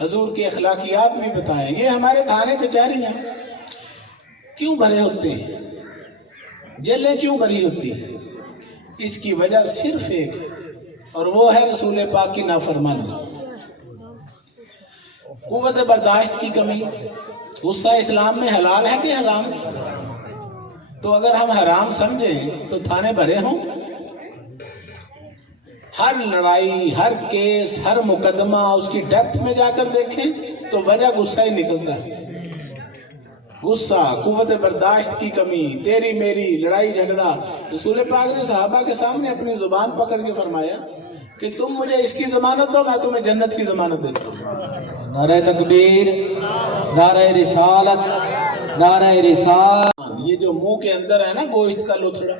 حضور کے اخلاقیات بھی بتائیں۔ یہ ہمارے تھانے کچہریاں کیوں بھرے ہوتے ہیں، جیلیں کیوں بھری ہوتی ہیں؟ اس کی وجہ صرف ایک، اور وہ ہے رسول پاک کی نافرمانی، قوت برداشت کی کمی۔ غصہ اسلام میں حلال ہے کہ حرام؟ تو اگر ہم حرام سمجھیں تو تھانے بھرے ہوں۔ ہر لڑائی، ہر کیس، ہر مقدمہ اس کی ڈیپتھ میں جا کر دیکھیں تو وجہ غصہ ہی نکلتا ہے۔ غصہ، قوت برداشت کی کمی، تیری میری لڑائی جھگڑا۔ رسول پاک نے صحابہ کے سامنے اپنی زبان پکڑ کے فرمایا کہ تم مجھے اس کی ضمانت دو، میں تمہیں جنت کی ضمانت دیتا ہوں۔ نعرہ تکبیر، نعرہ رسالت، نعرہ رسالت۔ یہ جو منہ کے اندر ہے نا گوشت کا لتھڑا،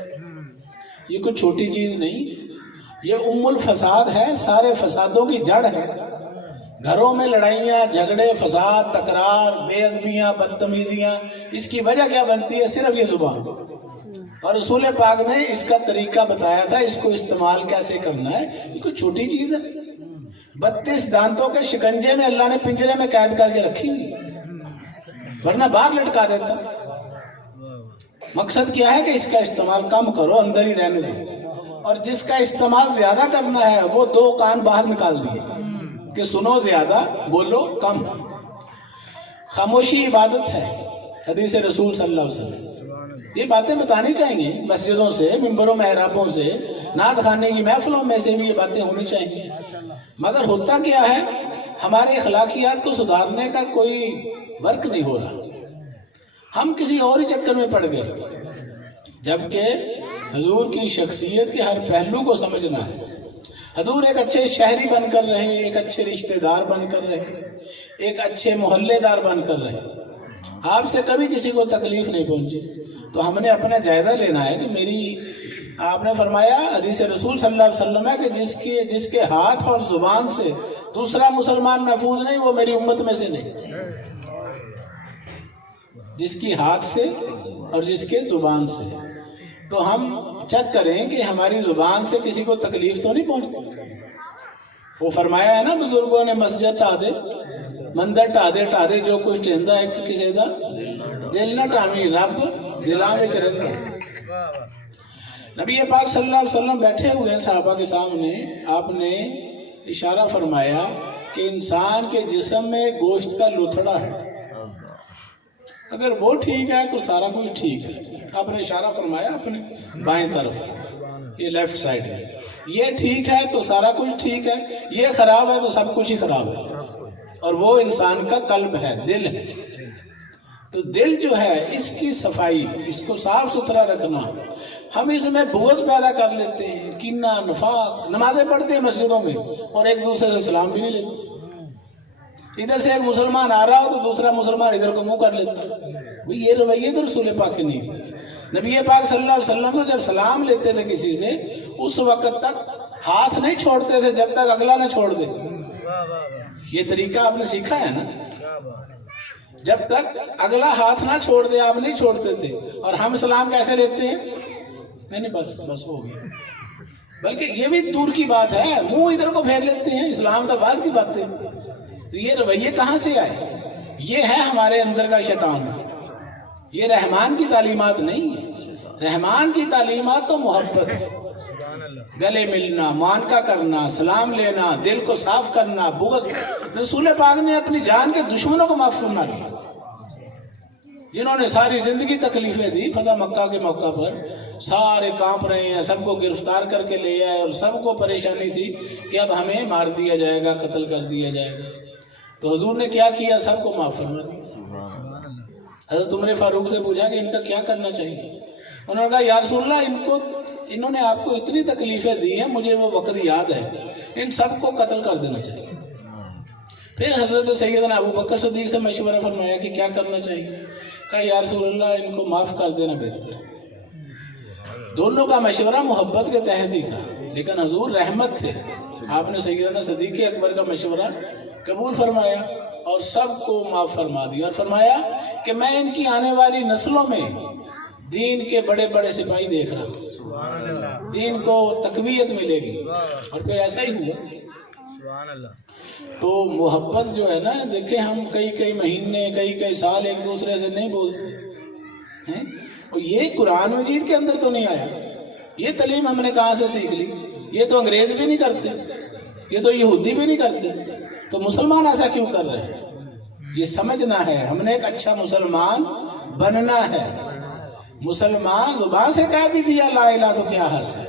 یہ کوئی چھوٹی چیز نہیں، یہ ام الفساد ہے، سارے فسادوں کی جڑ ہے۔ گھروں میں لڑائیاں، جھگڑے، فساد، تکرار، بے ادبیاں، بدتمیزیاں، اس کی وجہ کیا بنتی ہے؟ صرف یہ زبان۔ اور رسول پاک نے اس کا طریقہ بتایا تھا، اس کو استعمال کیسے کرنا ہے۔ یہ کوئی چھوٹی چیز ہے؟ 32 دانتوں کے شکنجے میں اللہ نے پنجرے میں قید کر کے رکھی ہوئی، ورنہ باہر لٹکا دیتا۔ مقصد کیا ہے کہ اس کا استعمال کم کرو، اندر ہی رہنے دو، اور جس کا استعمال زیادہ کرنا ہے وہ 2 کان باہر نکال دیے کہ سنو زیادہ، بولو کم۔ خاموشی عبادت ہے، حدیث رسول صلی اللہ علیہ وسلم۔ یہ باتیں بتانی چاہیے، مسجدوں سے، منبروں محرابوں سے، نعت خانے کی محفلوں میں سے بھی یہ باتیں ہونی چاہیے۔ مگر ہوتا کیا ہے، ہمارے اخلاقیات کو سدھارنے کا کوئی ورک نہیں ہو رہا، ہم کسی اور ہی چکر میں پڑ گئے، جبکہ حضور کی شخصیت کے ہر پہلو کو سمجھنا ہے۔ حضور ایک اچھے شہری بن کر رہے، ایک اچھے رشتہ دار بن کر رہے، ایک اچھے محلے دار بن کر رہے، آپ سے کبھی کسی کو تکلیف نہیں پہنچی۔ تو ہم نے اپنا جائزہ لینا ہے کہ میری، آپ نے فرمایا حدیث رسول صلی اللہ علیہ وسلم ہے کہ جس کے ہاتھ اور زبان سے دوسرا مسلمان محفوظ نہیں، وہ میری امت میں سے نہیں۔ جس کی ہاتھ سے اور جس کے زبان سے، تو ہم چیک کریں کہ ہماری زبان سے کسی کو تکلیف تو نہیں پہنچتی۔ وہ فرمایا ہے نا بزرگوں نے، مسجد ٹھا دے، مندر ٹھا دے جو کچھ ٹھندا ہے کسی دا دل نہ ٹھاویں، رب دلاں وچ رہندا۔ نبی پاک صلی اللہ علیہ وسلم بیٹھے ہوئے ہیں صحابہ کے سامنے، آپ نے اشارہ فرمایا کہ انسان کے جسم میں گوشت کا لتھڑا ہے، اگر وہ ٹھیک ہے تو سارا کچھ ٹھیک ہے۔ آپ نے اشارہ فرمایا اپنے بائیں طرف، یہ لیفٹ سائڈ ہے، یہ ٹھیک ہے تو سارا کچھ ٹھیک ہے، یہ خراب ہے تو سب کچھ ہی خراب ہے۔ اور وہ انسان کا قلب ہے، دل ہے۔ تو دل جو ہے، اس کی صفائی، اس کو صاف ستھرا رکھنا۔ ہم اس میں بغض پیدا کر لیتے ہیں، کینہ، نفاق، نمازیں پڑھتے ہیں مسجدوں میں اور ایک دوسرے سے سلام بھی نہیں لیتے۔ ادھر سے ایک مسلمان آ رہا ہو تو دوسرا مسلمان ادھر کو منہ کر لیتا ہے۔ یہ رویے تو رسول پاک کے نہیں تھے۔ نبی پاک صلی اللہ علیہ وسلم تو جب سلام لیتے تھے کسی سے، اس وقت تک ہاتھ نہیں چھوڑتے تھے جب تک اگلا نہ چھوڑ دے۔ یہ طریقہ آپ نے سیکھا ہے نا، جب تک اگلا ہاتھ نہ چھوڑ دے آپ نہیں چھوڑتے تھے۔ اور ہم سلام کیسے لیتے ہیں؟ نہیں بس ہو گیا۔ بلکہ یہ بھی دور کی بات ہے، منہ ادھر کو پھیر لیتے ہیں، اسلام تو بعد کی بات ہے۔ تو یہ رویے کہاں سے آئے؟ یہ ہے ہمارے اندر کا شیطان، یہ رحمان کی تعلیمات نہیں ہے۔ رحمان کی تعلیمات تو محبت ہے، گلے ملنا، معانقہ کرنا، سلام لینا، دل کو صاف کرنا، بغض۔ رسول پاک نے اپنی جان کے دشمنوں کو معاف فرما دیا، جنہوں نے ساری زندگی تکلیفیں دی۔ فتح مکہ کے موقع پر سارے کانپ رہے ہیں، سب کو گرفتار کر کے لے آئے، اور سب کو پریشانی تھی کہ اب ہمیں مار دیا جائے گا، قتل کر دیا جائے گا۔ تو حضور نے کیا کیا؟ سب کو معاف فرما دیا۔ حضرت عمر فاروق سے پوچھا کہ ان کا کیا کرنا چاہیے؟ انہوں نے کہا یا رسول اللہ، انہوں نے آپ کو اتنی تکلیفیں دی ہیں، مجھے وہ وقت یاد ہے، ان سب کو قتل کر دینا چاہیے۔ پھر حضرت سیدنا ابو بکر صدیق سے مشورہ فرمایا کہ کیا کرنا چاہیے؟ کہا یا رسول اللہ، ان کو معاف کر دینا بہتر۔ دونوں کا مشورہ محبت کے تحت ہی تھا، لیکن حضور رحمت تھے، آپ نے سیدنا صدیق اکبر کا مشورہ قبول فرمایا اور سب کو معاف فرما دیا، اور فرمایا کہ میں ان کی آنے والی نسلوں میں دین کے بڑے بڑے سپاہی دیکھ رہا ہوں، دین کو تقویت ملے گی۔ اور پھر ایسا ہی ہوا، تو محبت جو ہے نا، دیکھیں ہم کئی مہینے کئی سال ایک دوسرے سے نہیں بولتے ہیں، اور یہ قرآن مجید کے اندر تو نہیں آیا. یہ تعلیم ہم نے کہاں سے سیکھ لی؟ یہ تو انگریز بھی نہیں کرتے، یہ تو یہودی بھی نہیں کرتے، تو مسلمان ایسا کیوں کر رہے ہیں؟ یہ سمجھنا ہے، ہم نے ایک اچھا مسلمان بننا ہے. مسلمان زبان سے کہہ بھی دیا لا الہ تو کیا حاصل ہے،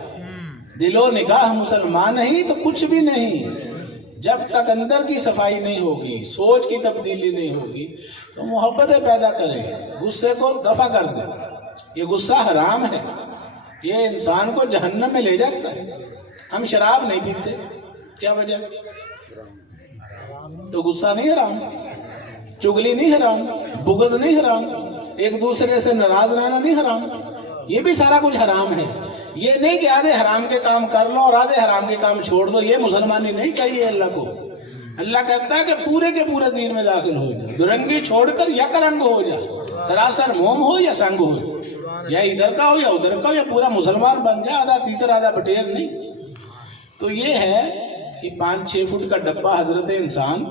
دل و نگاہ مسلمان نہیں تو کچھ بھی نہیں. جب تک اندر کی صفائی نہیں ہوگی، سوچ کی تبدیلی نہیں ہوگی، تو محبتیں پیدا کریں، غصے کو دفع کر دیں. یہ غصہ حرام ہے، یہ انسان کو جہنم میں لے جاتا ہے. ہم شراب نہیں پیتے، کیا وجہ؟ تو غصہ نہیں حرام، چغلی نہیں حرام، بغض نہیں حرام، ایک دوسرے سے ناراض رہنا نہیں حرام. یہ بھی سارا کچھ حرام ہے. یہ نہیں کہ آدھے حرام کے کام کر لو اور آدھے حرام کے کام چھوڑ دو، یہ مسلمانی نہیں چاہیے اللہ کو. اللہ کہتا ہے کہ پورے کے پورے دین میں داخل ہو جا، درنگی چھوڑ کر یک رنگ ہو جا، سراسر موم ہو یا سنگ ہو، یا ادھر کا ہو یا ادھر کا ہو، یا پورا مسلمان بن جا، آدھا تیتر آدھا بٹیر نہیں. تو یہ ہے کہ 5-6 فٹ کا ڈبہ حضرت انسان،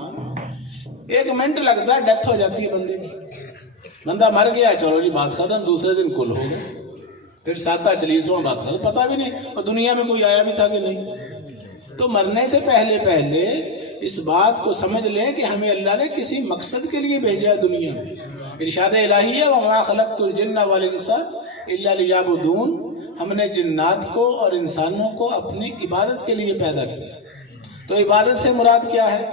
1 منٹ لگتا ہے ڈیتھ ہو جاتی ہے بندے کی. بندہ مر گیا، چلو جی بات ختم، دوسرے دن کل ہو گئے، پھر 47واں بات ختم، پتہ بھی نہیں اور دنیا میں کوئی آیا بھی تھا کہ نہیں. تو مرنے سے پہلے اس بات کو سمجھ لیں کہ ہمیں اللہ نے کسی مقصد کے لیے بھیجا ہے دنیا میں. ارشاد الہی ہے وَمَا خَلَقْتُ الْجِنَّ وَالْإِنسَ إِلَّا لِيَعْبُدُونَ. ہم نے جنات کو اور انسانوں کو اپنی عبادت کے لیے پیدا کیا. تو عبادت سے مراد کیا ہے؟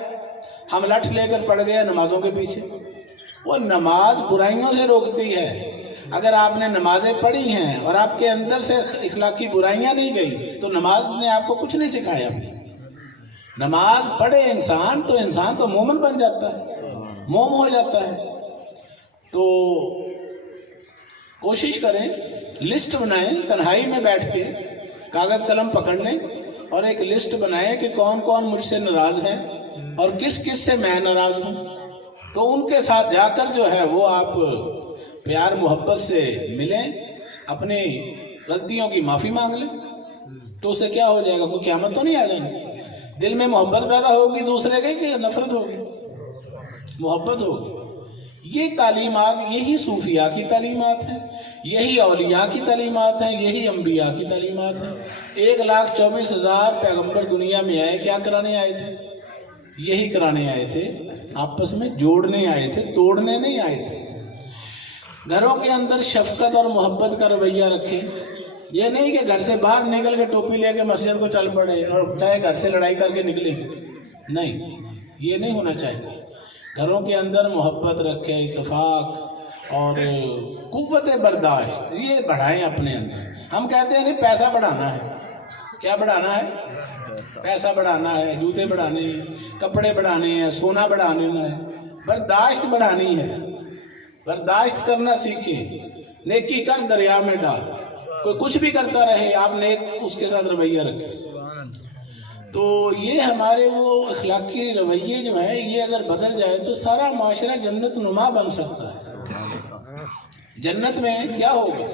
ہم لٹھ لے کر پڑ گئے نمازوں کے پیچھے. وہ نماز برائیوں سے روکتی ہے. اگر آپ نے نمازیں پڑھی ہیں اور آپ کے اندر سے اخلاقی برائیاں نہیں گئی تو نماز نے آپ کو کچھ نہیں سکھایا. نماز پڑھے انسان تو مومن بن جاتا ہے، موم ہو جاتا ہے. تو کوشش کریں، لسٹ بنائیں، تنہائی میں بیٹھ کے کاغذ قلم پکڑ لیں اور ایک لسٹ بنائیں کہ کون کون مجھ سے ناراض ہے اور کس کس سے میں ناراض ہوں. تو ان کے ساتھ جا کر جو ہے وہ آپ پیار محبت سے ملیں، اپنی غلطیوں کی معافی مانگ لیں. تو اس سے کیا ہو جائے گا؟ کوئی قیامت تو نہیں آ جائے گی. دل میں محبت پیدا ہوگی دوسرے کے کہ نفرت ہوگی؟ محبت ہوگی. یہ تعلیمات، یہی صوفیاء کی تعلیمات ہیں، یہی اولیاء کی تعلیمات ہیں، یہی انبیاء کی تعلیمات ہیں. 1,24,000 پیغمبر دنیا میں آئے، کیا کرانے آئے تھے؟ یہی کرانے آئے تھے، آپس میں جوڑنے آئے تھے، توڑنے نہیں آئے تھے. گھروں کے اندر شفقت اور محبت کا رویہ رکھیں. یہ نہیں کہ گھر سے باہر نکل کے ٹوپی لے کے مسجد کو چل پڑے اور چاہے گھر سے لڑائی کر کے نکلے. نہیں، یہ نہیں ہونا چاہیے. گھروں کے اندر محبت رکھیں، اتفاق اور قوت برداشت یہ بڑھائیں اپنے اندر. ہم کہتے ہیں نہیں پیسہ بڑھانا ہے. کیا بڑھانا ہے؟ پیسہ بڑھانا ہے، جوتے بڑھانے ہیں، کپڑے بڑھانے ہیں، سونا بڑھانے ہے. برداشت بڑھانی ہے. برداشت کرنا سیکھیں. نیکی کر دریا میں ڈال. کوئی کچھ بھی کرتا رہے، آپ نیک اس کے ساتھ رویہ رکھیں. تو یہ ہمارے وہ اخلاقی رویے جو ہیں یہ اگر بدل جائے تو سارا معاشرہ جنت نما بن سکتا ہے. جنت میں کیا ہوگا؟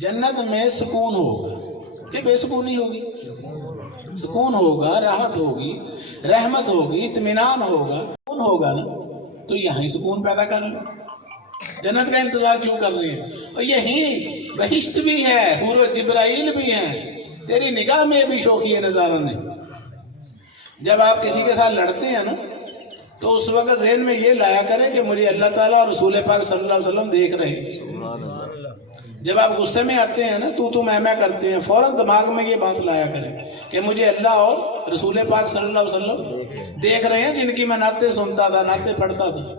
جنت میں سکون ہوگا کہ بے سکونی ہوگی؟ سکون ہوگا، راحت ہوگی، رحمت ہوگی، اطمینان ہوگا. سکون ہوگا نا، تو یہاں ہی سکون پیدا کر لو. جنت کا انتظار کیوں کر رہی ہے؟ اور یہی بہشت بھی ہے، حور و جبرائیل بھی ہیں. تیری نگاہ میں بھی شوقی نظارہ نہیں. جب آپ کسی کے ساتھ لڑتے ہیں نا تو اس وقت ذہن میں یہ لایا کریں کہ مجھے اللہ تعالیٰ اور رسول پاک صلی اللہ علیہ وسلم دیکھ رہے ہیں. جب آپ غصے میں آتے ہیں نا تو میں کرتے ہیں، فوراً دماغ میں یہ بات لایا کریں کہ مجھے اللہ اور رسول پاک صلی اللہ علیہ وسلم دیکھ رہے ہیں، جن کی میں نعتیں سنتا تھا، نعتیں پڑھتا تھا.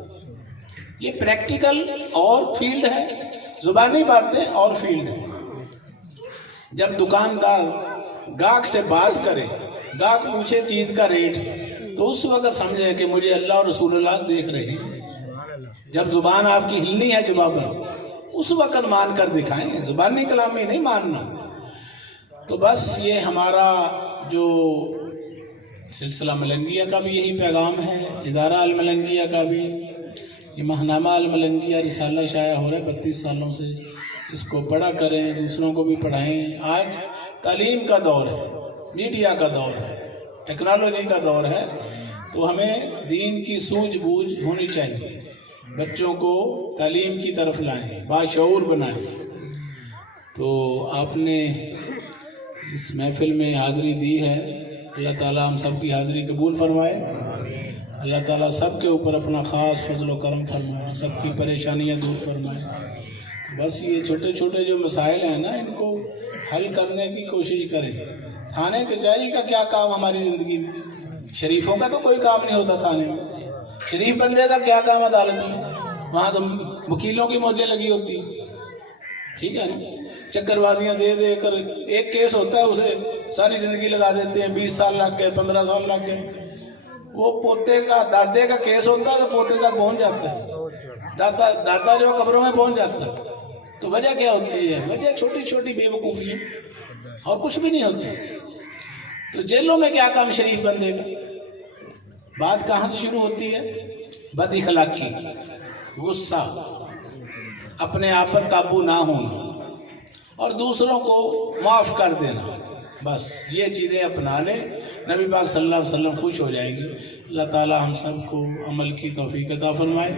یہ پریکٹیکل اور فیلڈ ہے، زبانی باتیں اور فیلڈ ہے. جب دکاندار گاہک سے بات کرے، گاہک پوچھے چیز کا ریٹ، تو اس وقت سمجھیں کہ مجھے اللہ اور رسول اللہ دیکھ رہے ہیں. جب زبان آپ کی ہلنی ہے جبابر، اس وقت مان کر دکھائیں، زبانی کلامی نہیں ماننا. تو بس یہ ہمارا جو سلسلہ ملنگیہ کا بھی یہی پیغام ہے. ادارہ الملنگیہ کا بھی یہ ماہنامہ الملنگیہ رسالہ شائع ہو رہا ہے 32 سالوں سے. اس کو پڑھا کریں، دوسروں کو بھی پڑھائیں. آج تعلیم کا دور ہے، میڈیا کا دور ہے. ٹیکنالوجی کا دور ہے، تو ہمیں دین کی سوجھ بوجھ ہونی چاہیے، بچوں کو تعلیم کی طرف لائیں، باشعور بنائیں۔ تو آپ نے اس محفل میں حاضری دی ہے، اللہ تعالیٰ ہم سب کی حاضری قبول فرمائے، اللہ تعالیٰ سب کے اوپر اپنا خاص فضل و کرم فرمائے، سب کی پریشانیاں دور فرمائے۔ بس یہ چھوٹے چھوٹے جو مسائل ہیں نا، ان کو حل کرنے کی کوشش کریں۔ تھانے کچہری کا کیا کام ہماری زندگی میں؟ شریفوں کا تو کوئی کام نہیں ہوتا تھانے میں، شریف بندے کا کیا کام عدالت میں؟ وہاں تو وکیلوں کی موجیں لگی ہوتی، ٹھیک ہے نا، چکر بازیاں دے دے کر ایک کیس ہوتا ہے اسے ساری زندگی لگا دیتے ہیں، 20 سال لگ گئے، 15 سال لگ گئے۔ وہ پوتے کا دادے کا کیس ہوتا ہے تو پوتے تک پہنچ جاتا ہے، دادا جو قبروں میں پہنچ جاتا ہے۔ تو وجہ کیا ہوتی ہے؟ وجہ چھوٹی چھوٹی بے وقوفیاں اور کچھ بھی نہیں ہوتی۔ تو جیلوں میں کیا کام شریف بندے کا؟ بات کہاں سے شروع ہوتی ہے؟ بد اخلاقی، غصہ، اپنے آپ پر قابو نہ ہونا اور دوسروں کو معاف کر دینا، بس یہ چیزیں اپنا لیں، نبی پاک صلی اللہ علیہ وسلم خوش ہو جائیں گے۔ اللہ تعالی ہم سب کو عمل کی توفیق عطا فرمائے۔